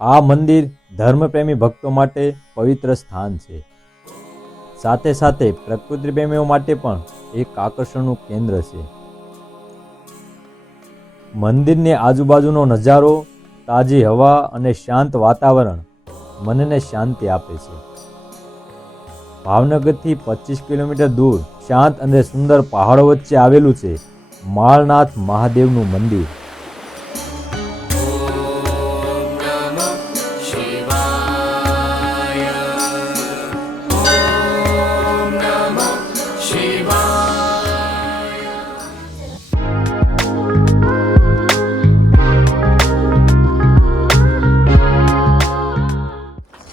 આ મંદિર ધર્મપ્રેમી ભક્તો માટે પવિત્ર સ્થાન છે. સાથે સાથે પ્રકૃતિ પ્રેમીઓ માટે પણ એક આકર્ષણનું કેન્દ્ર છે. મંદિરની આજુબાજુનો નજારો, તાજી હવા અને શાંત વાતાવરણ મનને શાંતિ આપે છે. ભાવનગરથી 25 કિલોમીટર દૂર શાંત અને સુંદર પહાડો વચ્ચે આવેલું છે માળનાથ મહાદેવનું મંદિર.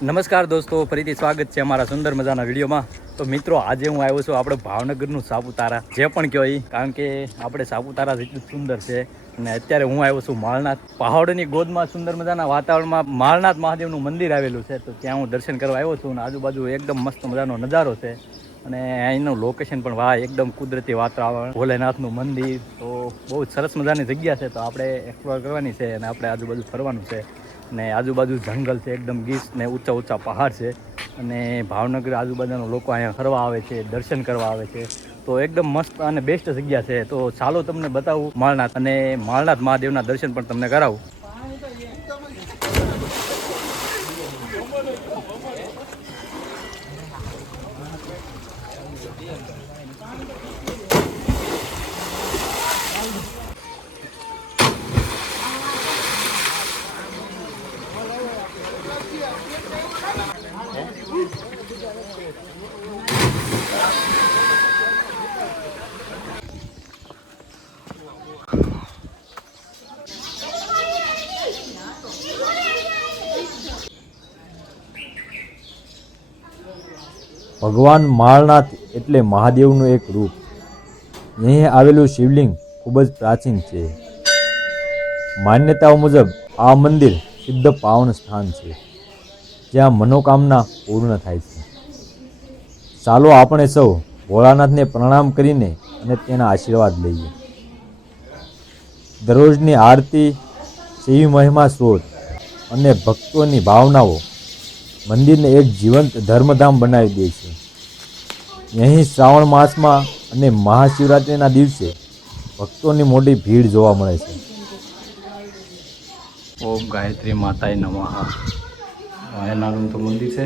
નમસ્કાર દોસ્તો, ફરીથી સ્વાગત છે અમારા સુંદર મજાના વિડીયોમાં. તો મિત્રો, આજે હું આવ્યો છું આપણે ભાવનગરનું સાપુતારા, જે પણ કહો એ, કારણ કે આપણે સાપુતારા જેટલું સુંદર છે. અને અત્યારે હું આવ્યો છું માળનાથ પહાડોની ગોદમાં, સુંદર મજાના વાતાવરણમાં માળનાથ મહાદેવનું મંદિર આવેલું છે. તો ત્યાં હું દર્શન કરવા આવ્યો છું અને આજુબાજુ એકદમ મસ્ત મજાનો નજારો છે. અને અહીંનું લોકેશન પણ વાહ, એકદમ કુદરતી વાતાવરણ, ભોલેનાથનું મંદિર. તો બહુ સરસ મજાની જગ્યા છે. તો આપણે એક્સપ્લોર કરવાની છે અને આપણે આજુબાજુ ફરવાનું છે. અને આજુબાજુ જંગલ છે, એકદમ ગીચ ને ઊંચા ઊંચા પહાડ છે. અને ભાવનગર આજુબાજુના લોકો અહીંયા ફરવા આવે છે, દર્શન કરવા આવે છે. તો એકદમ મસ્ત અને બેસ્ટ જગ્યા છે. તો ચાલો તમને બતાવું માળનાથ, અને માળનાથ મહાદેવના દર્શન પણ તમને કરાવું. ભગવાન માળનાથ એટલે મહાદેવનું એક રૂપ. અહીં આવેલું શિવલિંગ ખૂબ જ પ્રાચીન છે. માન્યતાઓ મુજબ આ મંદિર સિદ્ધ પાવન સ્થાન છે, જ્યાં મનોકામના પૂર્ણ થાય છે. ચાલો આપણે સૌ ભોળાનાથને પ્રણામ કરીને અને તેના આશીર્વાદ લઈએ. દરરોજની આરતી, શિવ મહિમા સ્ત્રોત અને ભક્તોની ભાવનાઓ મંદિરને એક જીવંત ધર્મધામ બનાવી દે છે. અહીં શ્રાવણ માસમાં અને મહાશિવરાત્રિના દિવસે ભક્તોની મોટી ભીડ જોવા મળે છે. ઓમ ગાયત્રી માતાય નમઃ. અહીંયા નાનું તો મંદિર છે.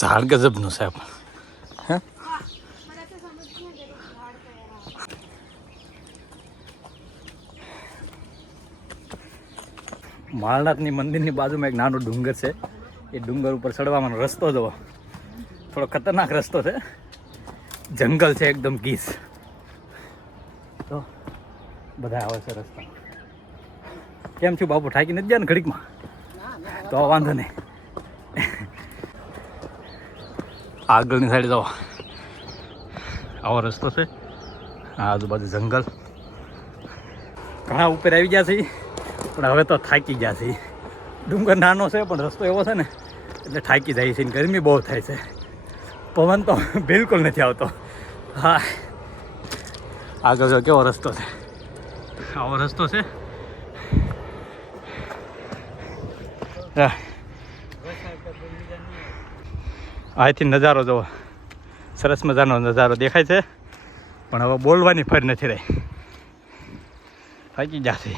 ઝાડ ગજબનું છે. માળનાથની મંદિરની બાજુમાં એક નાનો ડુંગર છે. એ ડુંગર ઉપર ચડવાનો રસ્તો જુઓ, થોડો ખતરનાક રસ્તો છે. જંગલ છે, એકદમ ગીચ. તો બધા આવે છે રસ્તા. કેમ છું બાપુ, થાકી નથી ગયા ને ઘડીકમાં? તો વાંધો નહીં. આગળની સાઈડ જાઓ, આવો રસ્તો છે. આજુબાજુ જંગલ. ઘણા ઉપર આવી ગયા છે, પણ હવે તો થાકી ગયા છે. ડુંગર નાનો છે પણ રસ્તો એવો છે ને એટલે થાકી જાય છે. ગરમી બહુ થાય છે. પવન તો બિલકુલ નથી આવતો. હા, આગળ જો કેવો રસ્તો છે. આવો રસ્તો છે. અહીંથી નજારો જુઓ, સરસ મજાનો નજારો દેખાય છે. પણ હવે બોલવાની ફર નથી રહી. થાકી જશે.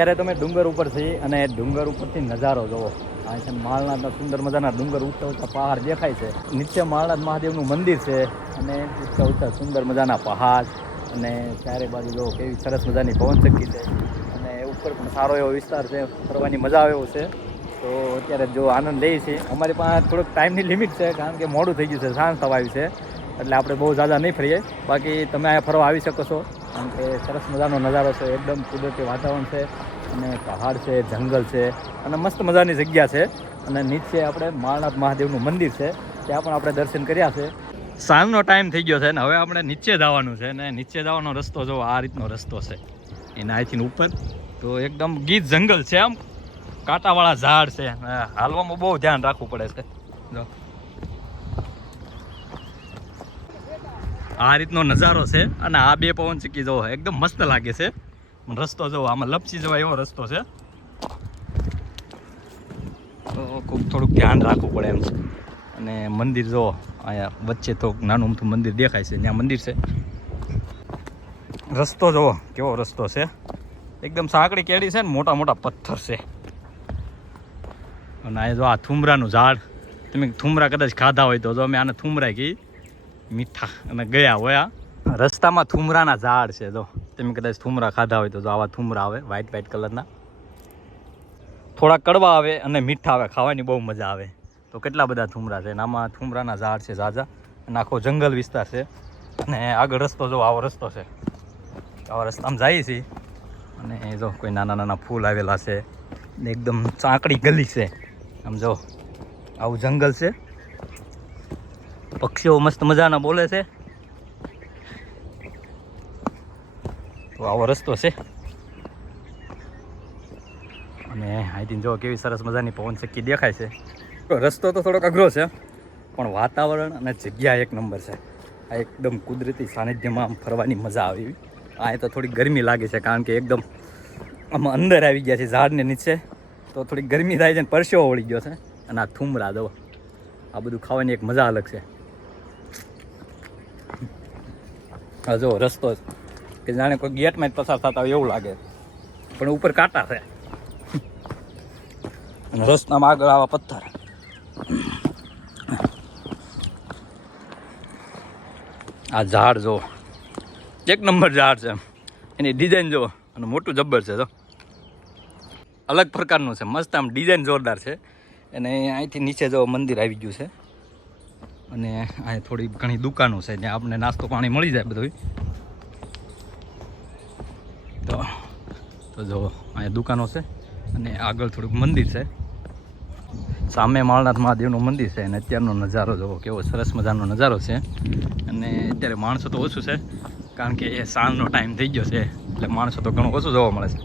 અત્યારે તમે ડુંગર ઉપર છીએ અને ડુંગર ઉપરથી નજારો જોવો. અહીં છે માળનાથના સુંદર મજાના ડુંગર, ઊંચા ઊંચા પહાડ દેખાય છે. નીચે માળનાથ મહાદેવનું મંદિર છે અને ઊંચા ઊંચા સુંદર મજાના પહાડ અને ચારે બાજુ જો કેવી સરસ મજાની પવનચક્કી છે અને ઉપર પણ સારો એવો વિસ્તાર છે, ફરવાની મજા આવે એવો છે. તો અત્યારે જો આનંદ લઈએ છીએ. અમારી પાસે થોડોક ટાઈમની લિમિટ છે કારણ કે મોડું થઈ ગયું છે, સાંજ થવા આવી છે, એટલે આપણે બહુ ઝાઝા નહીં ફરીએ. બાકી તમે અહીંયા ફરવા આવી શકો છો કારણ કે સરસ મજાનો નજારો છે, એકદમ કુદરતી વાતાવરણ છે અને પહાડ છે, જંગલ છે અને મસ્ત મજાની જગ્યા છે. અને નીચે આપણે માળનાથ મહાદેવનું મંદિર છે, ત્યાં પણ આપણે દર્શન કર્યા છે. સાંજનો ટાઈમ થઈ ગયો છે ને હવે આપણે નીચે જવાનું છે ને નીચે જવાનો રસ્તો જો આ રીતનો રસ્તો છે એના અહીંથી ઉપર. તો એકદમ ગીચ જંગલ છે, આમ કાંટાવાળા ઝાડ છે, હાલવામાં બહુ ધ્યાન રાખવું પડે છે. જો આ રીતનો નજારો છે અને આ બે પવનચક્કી જો એકદમ મસ્ત લાગે છે. રસ્તો જો આમાં લપસી જવાય એવો રસ્તો છે, તો ખૂબ થોડુંક ધ્યાન રાખવું પડે એમ છે. અને મંદિર જો અહીંયા વચ્ચે તો નાનું અમથું મંદિર દેખાય છે, ત્યાં મંદિર છે. રસ્તો જુઓ કેવો રસ્તો છે, એકદમ સાંકડી કેડી છે ને મોટા મોટા પથ્થર છે. અને અહીંયા જો આ થુમરાનું ઝાડ, તમે થુમરા કદાચ ખાધા હોય તો જો અમે આને થુમરા કહી, મીઠા અને ગયા હોય. રસ્તામાં થુમરાના ઝાડ છે, જો તમે કદાચ થુમરા ખાધા હોય તો જો આવા થુમરા આવે વ્હાઈટ વ્હાઈટ કલરના, થોડા કડવા આવે અને મીઠા આવે, ખાવાની બહુ મજા આવે. તો કેટલા બધા થુમરા છે અને આમાં થુમરાના ઝાડ છે ઝાઝા અને આખો જંગલ વિસ્તાર છે. અને આગળ રસ્તો જો આવો રસ્તો છે, આવા રસ્તામાં જઈએ છીએ અને જો કોઈ નાના નાના ફૂલ આવેલા છે ને એકદમ ચાંકડી ગલી છે. આમ જો આવું જંગલ છે, પક્ષીઓ મસ્ત મજાના બોલે છે. તો આવો રસ્તો છે અને અહીંથી જો કેવી સરસ મજાની પવનચક્કી દેખાય છે. રસ્તો તો થોડોક અઘરો છે પણ વાતાવરણ અને જગ્યા એક નંબર છે. આ એકદમ કુદરતી સાનિધ્યમાં આમ ફરવાની મજા આવે એવી. આ તો થોડી ગરમી લાગે છે કારણ કે એકદમ આમાં અંદર આવી ગયા છે ઝાડને નીચે, તો થોડી ગરમી થાય છે ને પરસેવો વળી ગયો છે. અને આ થુમરા દો, આ બધું ખાવાની એક મજા અલગ છે. હા જો રસ્તો કે જાણે કોઈ ગેટમાં જ પસાર થતા હોય એવું લાગે, પણ ઉપર કાંટા છે અને રસ્તામાં આગળ આવા પથ્થર. આ ઝાડ જો એક નંબર ઝાડ છે, એની ડિઝાઇન જો અને મોટું જબ્બર છે, તો અલગ પ્રકારનું છે, મસ્ત આમ ડિઝાઇન જોરદાર છે. અને અહીંથી નીચે જો મંદિર આવી ગયું છે અને અહીં થોડી ઘણી દુકાનો છે જ્યાં આપણને નાસ્તો પાણી મળી જાય બધું. તો જો અહીંયા દુકાનો છે અને આગળ થોડુંક મંદિર છે, સામે માળનાથ મહાદેવનું મંદિર છે. અને અત્યારનો નજારો જોવો કેવો સરસ મજાનો નજારો છે. અને અત્યારે માણસો તો ઓછું છે કારણ કે એ સાંજનો ટાઈમ થઈ ગયો છે એટલે માણસો તો ઘણું ઓછું જોવા મળે છે.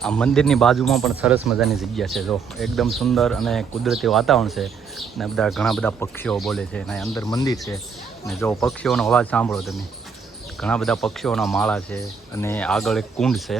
આ મંદિરની બાજુમાં પણ સરસ મજાની જગ્યા છે, જો એકદમ સુંદર અને કુદરતી વાતાવરણ છે અને બધા ઘણા બધા પક્ષીઓ બોલે છે. અને અંદર મંદિર છે અને જો પક્ષીઓનો અવાજ સાંભળો તમે, ઘણા બધા પક્ષીઓના માળા છે અને આગળ એક કુંડ છે.